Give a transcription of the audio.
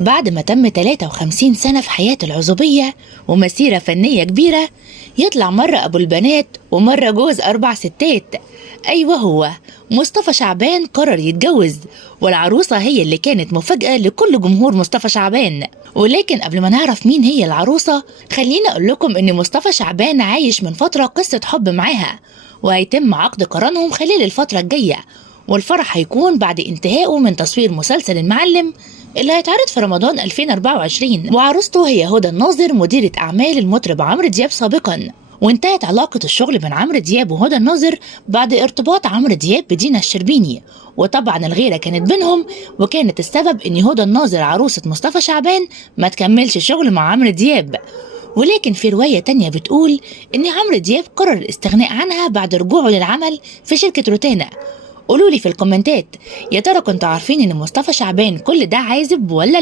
بعد ما تم 53 سنة في حياة العزوبية ومسيرة فنية كبيرة، يطلع مرة أبو البنات ومرة جوز 4 ستات. أيوة، هو مصطفى شعبان قرر يتجوز، والعروسة هي اللي كانت مفاجأة لكل جمهور مصطفى شعبان. ولكن قبل ما نعرف مين هي العروسة، خلينا أقول لكم إن مصطفى شعبان عايش من فترة قصة حب معاها، وهيتم عقد قرانهم خلال الفترة الجاية، والفرح هيكون بعد انتهائه من تصوير مسلسل المعلم اللي هيتعرض في رمضان 2024. وعروسته هي هدى الناظر، مديرة أعمال المطرب عمرو دياب سابقا. وانتهت علاقة الشغل بين عمرو دياب وهدى الناظر بعد ارتباط عمرو دياب بدينا الشربيني، وطبعا الغيرة كانت بينهم، وكانت السبب ان هدى الناظر عروسة مصطفى شعبان ما تكملش شغل مع عمرو دياب. ولكن في رواية تانية بتقول ان عمرو دياب قرر الاستغناء عنها بعد رجوعه للعمل في شركة روتانا. قولولي في الكومنتات، يا ترى كنتوا عارفين ان مصطفى شعبان كل ده عازب ولا لا؟